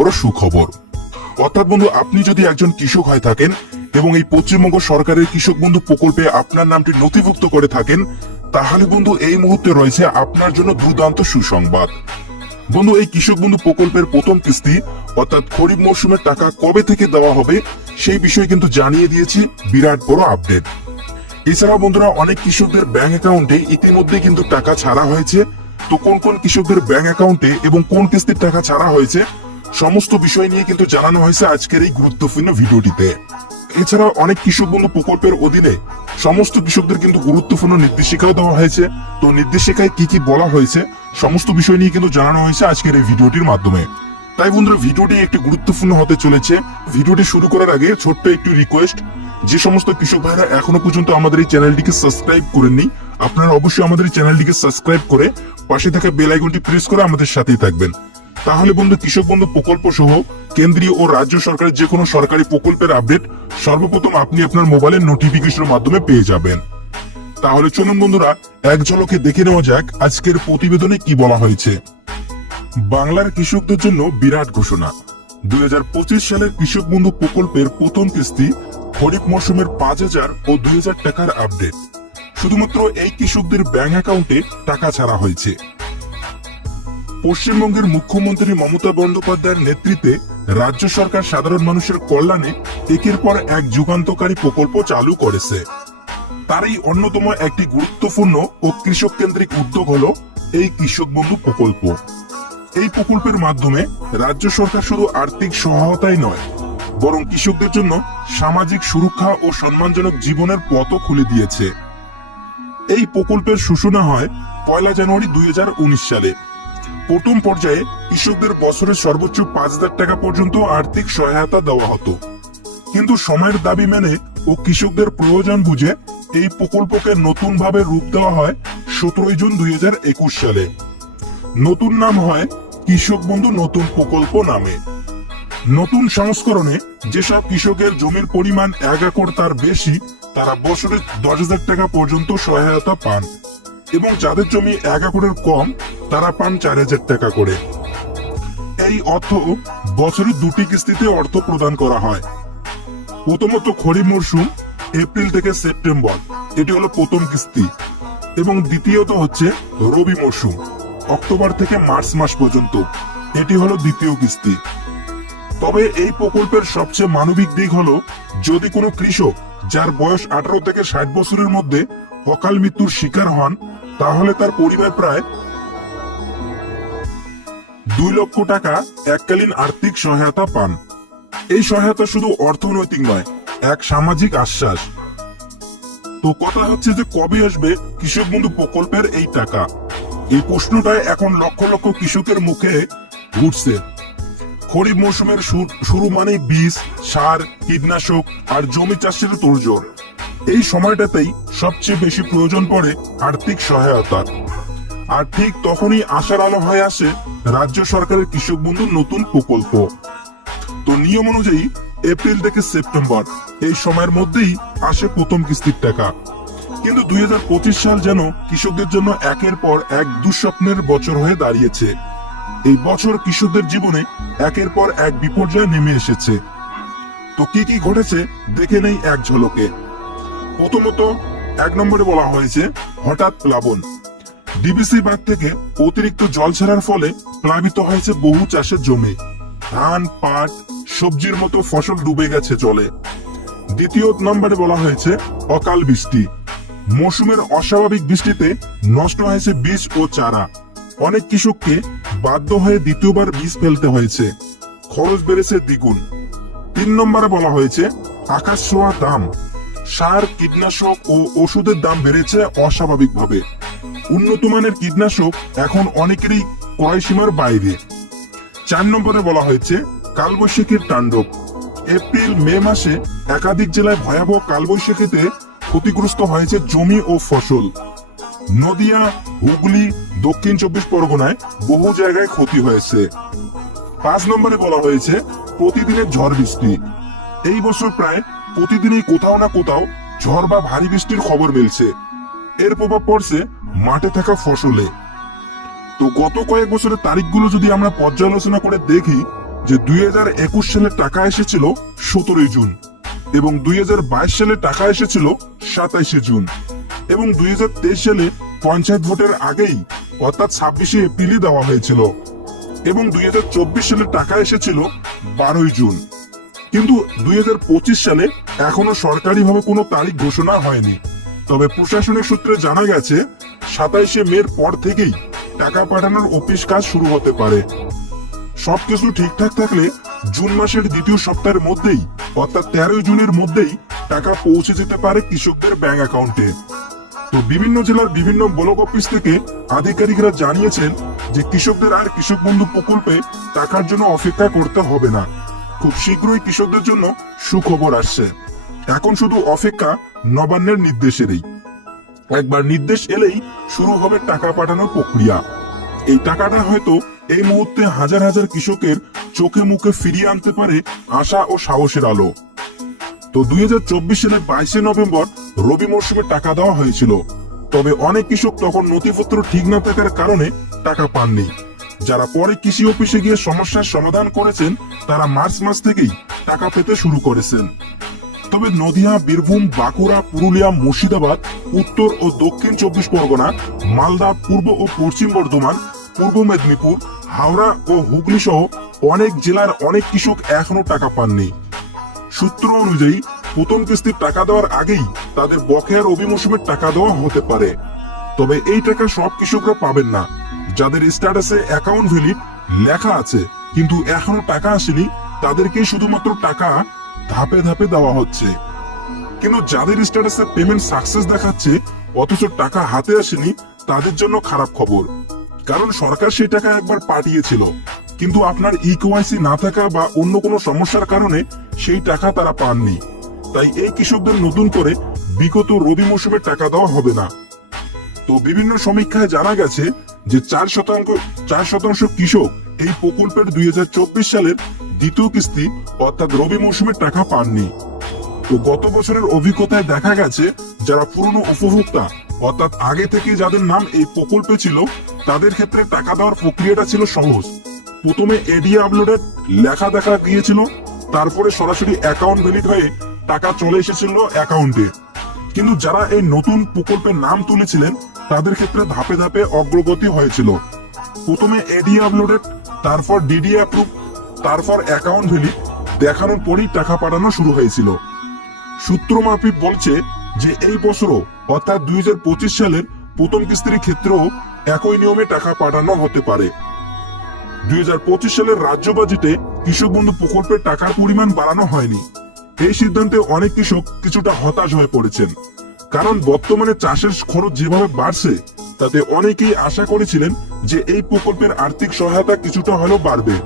বড় সুখবর। অর্থাৎ বন্ধু, আপনি যদি একজন কৃষক হয়ে থাকেন এবং এই পশ্চিমবঙ্গ সরকারের কৃষক বন্ধু প্রকল্পে আপনার নামটি নথিভুক্ত করে থাকেন, তাহলে বন্ধু এই মুহূর্তে রয়েছে আপনার জন্য দুর্দান্ত সুসংবাদ। বন্ধু, এই কৃষক বন্ধু প্রকল্পের প্রথম কিস্তি অর্থাৎ খরিফ মৌসুমের টাকা কবে থেকে দেওয়া হবে সেই বিষয়ে কিন্তু জানিয়ে দিয়েছি বিরাট বড় আপডেট। এছাড়াও বন্ধুরা, অনেক কৃষকদের ব্যাংক অ্যাকাউন্টে ইতিমধ্যে কিন্তু টাকা ছাড়া হয়েছে। তো কোন কোন কৃষকদের ব্যাংক অ্যাকাউন্টে এবং কোন কিস্তির টাকা ছাড়া হয়েছে সমস্ত বিষয় নিয়ে কিন্তু জানানো হয়েছে আজকের এই গুরুত্বপূর্ণ ভিডিওটিতে। এছাড়া অনেক কৃষক বন্ধু প্রকল্পের অধীনে সমস্ত কৃষকদের কিন্তু গুরুত্বপূর্ণ নির্দেশিকাও দেওয়া হয়েছে। তো নির্দেশিকায় কি কি বলা হয়েছে সমস্ত বিষয় নিয়ে কিন্তু জানানো হয়েছে আজকের এই ভিডিওটির মাধ্যমে। তাই বন্ধুরা, ভিডিওটি একটি গুরুত্বপূর্ণ হতে চলেছে। ভিডিওটি শুরু করার আগে ছোট্ট একটি রিকোয়েস্ট, যে সমস্ত কৃষক ভাইরা এখনো পর্যন্ত আমাদের এই চ্যানেলটিকে সাবস্ক্রাইব করেননি, আপনারা অবশ্যই আমাদের এই চ্যানেলটিকে সাবস্ক্রাইব করে পাশে থাকা বেল আইকনটি প্রেস করে আমাদের সাথেই থাকবেন। তাহলে বন্ধু, কৃষক বন্ধু প্রকল্প সহ কেন্দ্রীয় ও রাজ্য সরকারের যে কোনো সরকারি প্রকল্পের আপডেট সর্বপ্রথম আপনি আপনার মোবাইলের নোটিফিকেশনের মাধ্যমে পেয়ে যাবেন। তাহলে চলুন বন্ধুরা, এক ঝলকে দেখে নেওয়া যাক আজকের প্রতিবেদনে কি বলা হয়েছে। বাংলার কৃষকদের জন্য বিরাট ঘোষণা। 2025 সালের কৃষক বন্ধু প্রকল্পের প্রথম কিস্তি খরিফ মৌসুমের 5,000 ও 2,000 টাকার আপডেট। শুধুমাত্র এই কৃষকদের ব্যাংক অ্যাকাউন্টে টাকা ছাড়া হয়েছে। পশ্চিমবঙ্গের মুখ্যমন্ত্রী মমতা বন্দ্যোপাধ্যায়ের নেতৃত্বে রাজ্য সরকার সাধারণ মানুষের কল্যাণে একের পর এক যুগান্তকারী প্রকল্প চালু করেছে। তারই অন্যতম একটি গুরুত্বপূর্ণ ও কৃষক কেন্দ্রিক উদ্যোগ হলো এই কৃষক বন্ধু প্রকল্প। এই প্রকল্পের মাধ্যমে রাজ্য সরকার শুধু আর্থিক সহায়তাই নয়, বরং কৃষকদের জন্য সামাজিক সুরক্ষা ও সম্মানজনক জীবনের পথও খুলে দিয়েছে। এই প্রকল্পের সূচনা হয় 1 জানুয়ারি 2019 সালে। প্রথম পর্যায়ে কৃষকদের বছরে সর্বোচ্চ 5,000 টাকা পর্যন্ত আর্থিক সহায়তা দেওয়া হতো। কিন্তু সময়ের দাবি মেনে ও কৃষকদের প্রয়োজন বুঝে এই প্রকল্পকে নতুন ভাবে রূপ দেওয়া হয় 17 জুন 2021 সালে। নতুন নাম হয় কৃষক বন্ধু নতুন প্রকল্প নামে। নতুন সংস্করণে যেসব কৃষকের জমির পরিমাণ 1 একর তার বেশি, তারা বছরে 10,000 টাকা পর্যন্ত সহায়তা পান, এবং যাদের জমি 1 একরের কম তারা পান 4,000 টাকা করে। এই অর্থ বছরে 2টি কিস্তিতে অর্থ প্রদান করা হয়। প্রথমত খরিফ মরশুম এপ্রিল থেকে সেপ্টেম্বর, এটি হলো প্রথম কিস্তি, এবং দ্বিতীয়ত হচ্ছে রবি মরশুম অক্টোবর থেকে মার্চ মাস পর্যন্ত, এটি হলো দ্বিতীয় কিস্তি। তবে এই প্রকল্পের সবচেয়ে মানবিক দিক হলো, যদি কোনো কৃষক যার বয়স 18 থেকে 60 বছরের মধ্যে অকাল মৃত্যুর শিকার হন, তাহলে তার পরিবার প্রায় 2 লক্ষ টাকা এককালীন আর্থিক সহায়তা পান। এই সহায়তা শুধু অর্থনৈতিক নয়, এক সামাজিক আশ্বাস। তো কথা হচ্ছে যে কবে আসবে কৃষক বন্ধু প্রকল্পের এই টাকা? এই প্রশ্নটাই এখন লক্ষ লক্ষ কৃষকের মুখে ঘুরছে। খরিফ মৌসুমের শুরু মানেই বীজ, সার, কীটনাশক আর জমি চাষের তোড়জোড়। এই সময়টাতেই সবচেয়ে বেশি প্রয়োজন পড়ে আর্থিক সহায়তার। আর ঠিক তখনই আশার আলো হয়ে আসে রাজ্য সরকারের কৃষক বন্ধু নতুন প্রকল্প। তো নিয়ম অনুযায়ী এপ্রিল থেকে সেপ্টেম্বর এই সময়ের মধ্যেই আসে প্রথম কিস্তির টাকা। কিন্তু 2025 সাল যেন কৃষকদের জন্য একের পর এক দুঃস্বপ্নের বছর হয়ে দাঁড়িয়েছে। এই বছর কৃষকদের জীবনে একের পর এক বিপর্যয় নেমে এসেছে। তো কি কি ঘটেছে দেখে নেই এক ঝলকে। প্রথমত 1 নম্বরে বলা হয়েছে হঠাৎ প্লাবন। ডিবিসি বাঁধ থেকে অতিরিক্ত জল ছাড়ার ফলে প্লাবিত হয়েছে বহু চাষের জমি। ধান, পাট, সবজির মতো ফসল ডুবে গেছে জলে। দ্বিতীয় নম্বরে বলা হয়েছে অকাল বৃষ্টি। মৌসুমের অস্বাভাবিক বৃষ্টিতে নষ্ট হয়েছে বীজ ও চারা। অনেক কৃষককে বাধ্য হয়ে দ্বিতীয়বার বীজ ফেলতে হয়েছে, খরচ বেড়েছে দ্বিগুণ। 3 নম্বরে বলা হয়েছে আকাশ ছোঁয়া দাম। সার, কীটনাশক ও ওষুধের দাম বেড়েছে অস্বাভাবিকভাবে। উন্নত মানের কীটনাশক এখন অনেকেরই ক্রয় সীমার বাইরে। 4 নম্বরে বলা হয়েছে কালবৈশাখীর তাণ্ডব। এপ্রিল মে মাসে একাধিক জেলায় ভয়াবহ কালবৈশাখীতে ক্ষতিগ্রস্ত হয়েছে জমি ও ফসল। নদিয়া, হুগলি, দক্ষিণ 24 পরগনায় বহু জায়গায় ক্ষতি হয়েছে। 5 নম্বরে বলা হয়েছে প্রতিদিনের ঝড় বৃষ্টি। এই বছর প্রায় প্রতিদিনই কোথাও না কোথাও ঝড় বা ভারী বৃষ্টির খবর মিলছে। এর প্রভাব পড়ছে মাঠে থাকা ফসলে। তো গত কয়েক বছরের তারিখগুলো যদি আমরা পর্যালোচনা করে দেখি, যে 2021 সালে টাকা এসেছিল 17 জুন এবং 2022 সালে টাকা এসেছিল 27 জুন এবং 2023 সালে পঞ্চায়েত ভোটের আগেই অর্থাৎ 26 এপ্রিলই দেওয়া হয়েছিল এবং 2024 সালে টাকা এসেছিল 12 জুন। কিন্তু 2025 সালে এখনো সরকারিভাবে কোনো তারিখ ঘোষণা হয়নি। তবে প্রশাসনিক সূত্রে জানা গেছে 27 মের পর থেকেই টাকা পাঠানোর অফিস কাজ শুরু হতে পারে। সবকিছু ঠিকঠাক থাকলে জুন মাসের দ্বিতীয় সপ্তাহের মধ্যেই অর্থাৎ 13 জুনের মধ্যেই টাকা পৌঁছে যেতে পারে কৃষকদের ব্যাংক অ্যাকাউন্টে। তো বিভিন্ন জেলার বিভিন্ন ব্লক অফিস থেকে আধিকারিকরা জানিয়েছেন যে কৃষকদের আর কৃষক বন্ধু প্রকল্পে টাকার জন্য অপেক্ষা করতে হবে না। খুব শীঘ্রই কৃষকদের জন্য সুখবর আসছে। এখন শুধু অপেক্ষা নবান্নের নির্দেশেরই। একবার নির্দেশ এলেই শুরু হবে টাকা পাঠানোর প্রক্রিয়া। এই টাকাটা হয়তো এই মুহূর্তে হাজার হাজার কৃষকের চোখে মুখে ফিরিয়ে আনতে পারে আশা ও সাহসের আলো। তো 2024 সালের 22 নভেম্বর রবি মরশুমে টাকা দেওয়া হয়েছিল। তবে অনেক কৃষক তখন নথিপত্র ঠিক না থাকার কারণে টাকা পাননি। যারা পরে কৃষি অফিসে গিয়ে সমস্যার সমাধান করেছেন তারা মার্চ মাস থেকেই টাকা পেতে শুরু করেছেন। তবে নদিয়া, বীরভূম, বাঁকুড়া, পুরুলিয়া, মুর্শিদাবাদ, উত্তর ও দক্ষিণ 24 পরগনা, মালদা, পূর্ব ও পশ্চিম বর্ধমান, পূর্ব মেদিনীপুর, হাওড়া ও হুগলি সহ অনেক জেলার অনেক কৃষক এখনো টাকা পাননি। সূত্র অনুযায়ী প্রথম কিস্তির টাকা দেওয়ার আগেই তাদের বকেয়া রবি মৌসুমের টাকা দেওয়া হতে পারে। তবে এই টাকা সব কৃষকরা পাবেন না। যাদের স্ট্যাটাসে অ্যাকাউন্ট ভ্যালিড লেখা আছে কিন্তু এখনো টাকা আসেনি তাদেরকেই শুধুমাত্র টাকা ধাপে ধাপে দেওয়া হচ্ছে। কিন্তু যাদের স্ট্যাটাসে পেমেন্ট সাকসেস দেখাচ্ছে অথচ টাকা হাতে আসেনি তাদের জন্য খারাপ খবর। কারণ সরকার সেই টাকা একবার পাঠিয়েছিল কিন্তু আপনার ইকেওয়াইসি না থাকা বা অন্য কোনো সমস্যার কারণে সেই টাকা তারা পাননি। তাই এই কৃষকদের নতুন করে বিগত রবি মৌসুমের টাকা দেওয়া হবে না। তো বিভিন্ন সমীক্ষায় জানা গেছে যে 4% কৃষক এই প্রকল্পের 2024 সালের দ্বিতীয় কিস্তি অর্থাৎ রবি মৌসুমের টাকা পাননি। তো গত বছরের অভিজ্ঞতায় দেখা গেছে যারা পুরনো উপভোক্তা অর্থাৎ আগে থেকে যাদের নাম এই প্রকল্পে ছিল তাদের ক্ষেত্রে টাকা দেওয়ার প্রক্রিয়াটা ছিল সহজ। প্রথমে এডি আপলোডেড লেখা দেখা গিয়েছিল, তারপরে সরাসরি অ্যাকাউন্ট ভ্যালিড হয়ে টাকা চলে এসেছিল অ্যাকাউন্টে। কিন্তু যারা এই নতুন প্রকল্পের নাম তুলেছিলেন তাদের ক্ষেত্রে ধাপে ধাপে অগ্রগতি হয়েছিল। প্রথমে এডি আপলোডেড, তারপর ডিডি অ্যাপ্রুভ, তারপর অ্যাকাউন্ট ভ্যালিড দেখানোর পরই টাকা পাঠানো শুরু হয়েছিল। সূত্র মাফিক বলছে যে এই বছরও অর্থাৎ 2025 সালের প্রথম কিস্তির ক্ষেত্রেও একই নিয়মে টাকা পাঠানো হতে পারে। 2025 সালের রাজ্য বাজেটে কৃষক বন্ধু প্রকল্পের টাকার পরিমাণ বাড়ানো হয়নি। এই সিদ্ধান্তে অনেক কৃষক কিছুটা হতাশ হয়ে পড়েছেন। কারণ বর্তমানে চাষের খরচ যেভাবে বাড়ছে তাতে অনেকেই আশা করেছিলেন যে এই প্রকল্পের আর্থিক সহায়তা কিছুটা হলেও বাড়বে।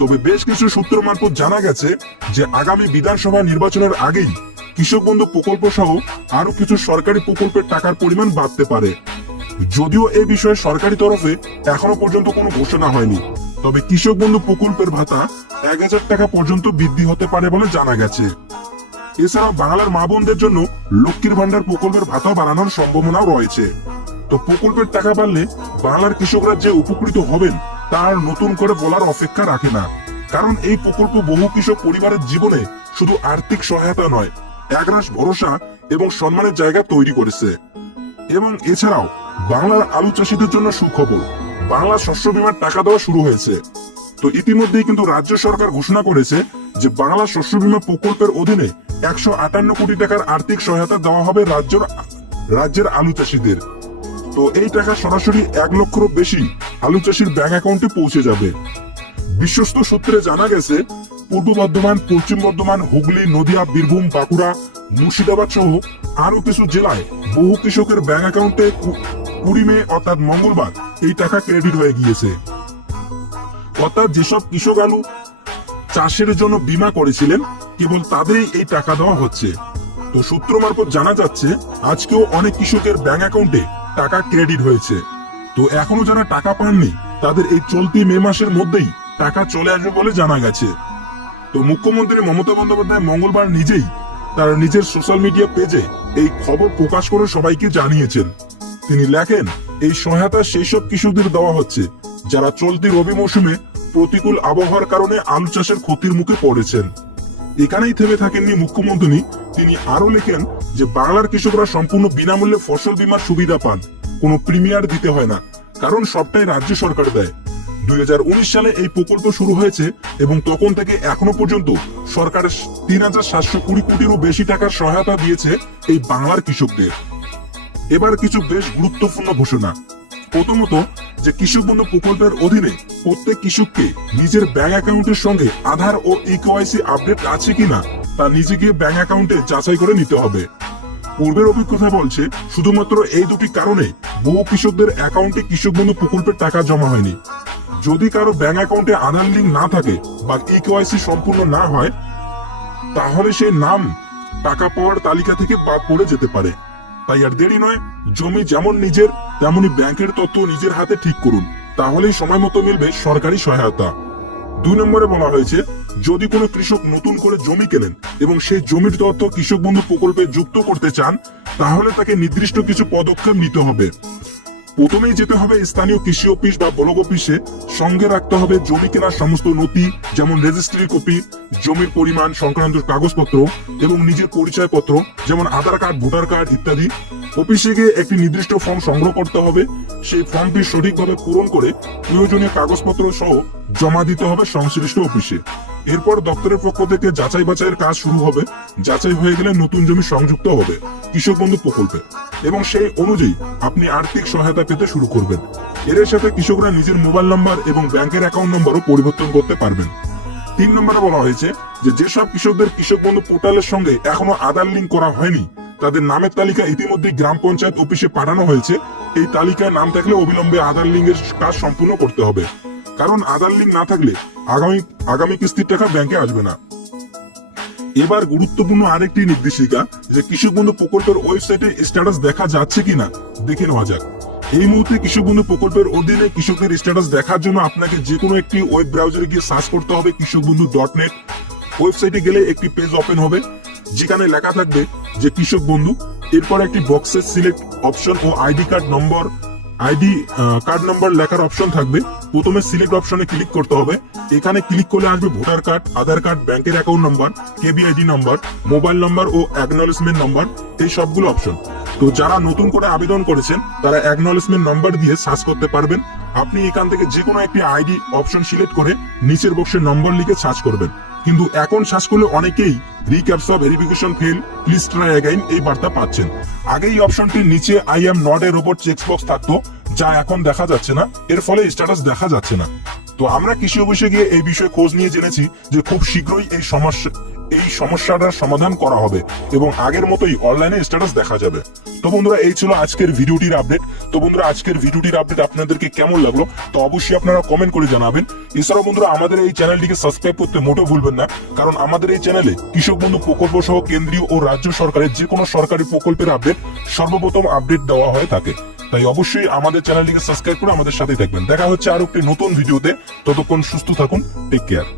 তবে বেশ কিছু সূত্র মারফত জানা গেছে যে আগামী বিধানসভা নির্বাচনের আগেই কৃষক বন্ধু প্রকল্প সহ আরো কিছু সরকারি প্রকল্পের টাকার পরিমাণ বাড়তে পারে। যদিও এই বিষয়ে সরকারি তরফে এখনো পর্যন্ত কোনো ঘোষণা হয়নি, তবে কৃষক বন্ধু প্রকল্পের ভাতা 1000 টাকা পর্যন্ত বৃদ্ধি হতে পারে বলে জানা গেছে। এছাড়াও বাংলার মা বোনদের জন্য লক্ষ্মীর ভান্ডার প্রকল্পের ভাতা বাড়ানোর সম্ভাবনাও রয়েছে। তো প্রকল্পের টাকা বাড়লে বাংলার কৃষকরা যে উপকৃত হবেন তার নতুন করে বলার অপেক্ষা রাখে না। কারণ এই প্রকল্প বহু কৃষক পরিবারের জীবনে শুধু আর্থিক সহায়তা নয়, একরাশ ভরসা এবং সম্মানের জায়গা তৈরি করেছে। এবং এছাড়াও বাংলার আলু চাষীদের জন্য সুখবর, বাংলা শস্য বীমার টাকা দেওয়া শুরু হয়েছে। তো ইতিমধ্যেই কিন্তু রাজ্য সরকার ঘোষণা করেছে যে বাংলা শস্য বীমা প্রকল্পের অধীনে 158 কোটি টাকার আর্থিক সহায়তা দেওয়া হবে রাজ্যের আলু চাষীদের। তো এই টাকা সরাসরি 1 লক্ষেরও বেশি আলু চাষীর ব্যাংক অ্যাকাউন্টে পৌঁছে যাবে। বিশ্বস্ত সূত্রে জানা গেছে পূর্ব বর্ধমান, পশ্চিম বর্ধমান, হুগলি, নদিয়া, বীরভূম, বাঁকুড়া, মুর্শিদাবাদ সহ আরো কিছু জেলায় বহু কৃষকের ব্যাংক অ্যাকাউন্টে 20 মে অর্থাৎ মঙ্গলবার এই টাকা ক্রেডিট হয়ে গিয়েছে। অর্থাৎ যেসব কৃষক আলু চাষের জন্য বীমা করেছিলেন কেবল তাদেরই এই টাকা দেওয়া হচ্ছে। তো সূত্র মারফত জানা যাচ্ছে আজকেও অনেক কৃষকের ব্যাংক অ্যাকাউন্টে টাকা ক্রেডিট হয়েছে। তো এখনো যারা টাকা পাননি তাদের এই চলতি মে মাসের মধ্যেই টাকা চলে আসবে বলে জানা গেছে। তো মুখ্যমন্ত্রী মমতা বন্দ্যোপাধ্যায় মঙ্গলবার নিজেই তার নিজের সোশ্যাল মিডিয়া পেজে এই খবর প্রকাশ করে সবাইকে জানিয়েছেন। তিনি লেখেন, এই সহায়তা সেই সব কৃষকদের দেওয়া হচ্ছে যারা চলতি রবি মৌসুমে প্রতিকূল আবহাওয়ার কারণে আলু চাষের ক্ষতির মুখে পড়েছেন। এখানেই থেমে থাকেননি মুখ্যমন্ত্রী, তিনি আরো লেখেন যে বাংলার কৃষকরা সম্পূর্ণ বিনামূল্যে ফসল বীমার সুবিধা পান, কোনো প্রিমিয়ার দিতে হয় না, কারণ সবটাই রাজ্য সরকার দেয়। 2019 সালে এই প্রকল্প শুরু হয়েছে এবং তখন থেকে এখনো পর্যন্ত সরকার 3,720 কোটিরও বেশি টাকার সহায়তা দিয়েছে এই বাংলার কৃষকদের। এবার কিছু বেশ গুরুত্বপূর্ণ ঘোষণা। প্রথমত, যে কৃষক বন্ধু প্রকল্পের অধীনে প্রত্যেক কৃষককে নিজের ব্যাংক অ্যাকাউন্টের সঙ্গে আধার ও ইকেওয়াইসি আপডেট আছে কিনা তা নিজে গিয়ে ব্যাংক অ্যাকাউন্টে যাচাই করে নিতে হবে। পূর্বের অভিজ্ঞতা বলছে শুধুমাত্র এই দুটি কারণে বহু কৃষকদের অ্যাকাউন্টে কৃষক বন্ধু প্রকল্পের টাকা জমা হয়নি। যদি কারো ব্যাংক অ্যাকাউন্টে আধার লিঙ্ক না থাকে বা ইকেওয়াইসি সম্পূর্ণ না হয়, তাহলে সেই নাম টাকা পাওয়ার তালিকা থেকে বাদ পড়ে যেতে পারে। তাই আর দেরি নয়, জমি যেমন নিজের তেমনি ব্যাংকের তথ্য নিজের হাতে ঠিক করুন, তাহলেই সময় মতো মিলবে সরকারি সহায়তা। 2 নম্বরে বলা হয়েছে, যদি কোনো কৃষক নতুন করে জমি কেনেন এবং সেই জমির তথ্য কৃষক বন্ধু প্রকল্পে যুক্ত করতে চান, তাহলে তাকে নির্দিষ্ট কিছু পদক্ষেপ নিতে হবে। প্রথমেই যেতে হবে স্থানীয় কৃষি অফিস বা ব্লক অফিসে, সঙ্গে রাখতে হবে জমি কেনার সমস্ত নথি, যেমন রেজিস্ট্রি কপি, জমির পরিমাণ সংক্রান্ত কাগজপত্র এবং নিজের পরিচয়পত্র যেমন আধার কার্ড, ভোটার কার্ড ইত্যাদি। অফিসে গিয়ে একটি নির্দিষ্ট ফর্ম সংগ্রহ করতে হবে, সেই ফর্মটি সঠিকভাবে পূরণ করে প্রয়োজনীয় কাগজপত্র সহ জমা দিতে হবে সংশ্লিষ্ট অফিসে। এরপর দপ্তরের পক্ষ থেকে যাচাই বাছাইয়ের কাজ শুরু হবে। যাচাই হয়ে গেলে নতুন জমি সংযুক্ত হবে কৃষক বন্ধু প্রকল্পে এবং সেই অনুযায়ী আপনি আর্থিক সহায়তা পেতে শুরু করবেন। এর সাথে কৃষকরা নিজের মোবাইল নাম্বার এবং ব্যাংকের অ্যাকাউন্ট নম্বরও পরিবর্তন করতে পারবেন। 3 নম্বরে বলা হয়েছে যে যেসব কৃষকদের কৃষক বন্ধু পোর্টালের সঙ্গে এখনো আধার লিঙ্ক করা হয়নি, তাদের নামের তালিকা ইতিমধ্যে গ্রাম পঞ্চায়েত অফিসে পাঠানো হয়েছে। এই তালিকায় নাম থাকলে অবিলম্বে আধার লিঙ্কের কাজ সম্পূর্ণ করতে হবে, কারণ আধার লিঙ্ক না থাকলে আগামী কিস্তির টাকা ব্যাংকে আসবে না। এবার গুরুত্বপূর্ণ আরেকটি নির্দেশিকা, যে কৃষক বন্ধু প্রকল্পের ওয়েবসাইটে স্ট্যাটাস দেখা যাচ্ছে কিনা দেখে নেওয়া যাক। এই মুহূর্তে কৃষক বন্ধু প্রকল্পের অধীনে কৃষকদের স্ট্যাটাস দেখার জন্য আপনাকে যে কোনো একটি ওয়েব ব্রাউজারে গিয়ে সার্চ করতে হবে কৃষকবন্ধু.net। ওয়েবসাইটে গেলে একটি পেজ ওপেন হবে, যেখানে লেখা থাকবে যে কৃষক বন্ধু। এরপর একটি বক্সে সিলেক্ট অপশন ও আইডি কার্ড নম্বর লেখার অপশন থাকবে। প্রথমে সিলেক্ট অপশনে ক্লিক করতে হবে। এখানে ক্লিক করলে আসবে ভোটার কার্ড, আধার কার্ড, ব্যাংকের অ্যাকাউন্ট নম্বর, কেবিআইডি নম্বর, মোবাইল নম্বর ও অ্যাকনলেজমেন্ট নম্বর, এই সবগুলো অপশন। তো যারা নতুন করে আবেদন করেছেন তারা অ্যাকনলেজমেন্ট নম্বর দিয়ে সার্চ করতে পারবেন। আপনি এখান থেকে যে কোনো একটি আইডি অপশন সিলেক্ট করে নিচের বক্সে নম্বর লিখে সার্চ করবেন। কিন্তু এখন সার্চ করলে অনেকেই recaptcha verification fail, please try again এই বার্তা পাচ্ছেন। আগে এই অপশনটির নিচে আই এম নট এর উপর চেকবক্স থাকতো, যা এখন দেখা যাচ্ছে না। এর ফলে স্ট্যাটাস দেখা যাচ্ছে না। তো আমরা কৃষি অফিসে গিয়ে এই বিষয়ে খোঁজ নিয়ে জেনেছি যে খুব শীঘ্রই এই সমস্যাটার সমাধান করা হবে এবং আগের মতোই অনলাইনে স্ট্যাটাস দেখা যাবে। তো বন্ধুরা, এই ছিল আজকের ভিডিওটির আপডেট। তো বন্ধুরা, আজকের ভিডিওটির আপডেট আপনাদেরকে কেমন লাগলো তো অবশ্যই আপনারা কমেন্ট করে জানাবেন। এছাড়াও বন্ধুরা, আমাদের এই চ্যানেলটিকে সাবস্ক্রাইব করতে মোটেও ভুলবেন না, কারণ আমাদের এই চ্যানেলে কৃষক বন্ধু প্রকল্প সহ কেন্দ্রীয় ও রাজ্য সরকারের যে কোনো সরকারি প্রকল্পের আপডেট সর্বপ্রথম আপডেট দেওয়া হয়ে থাকে। তাই অবশ্যই আমাদের চ্যানেলটিকে সাবস্ক্রাইব করে আমাদের সাথেই থাকবেন। দেখা হচ্ছে আরো একটি নতুন ভিডিওতে। ততক্ষণ সুস্থ থাকুন, টেক কেয়ার।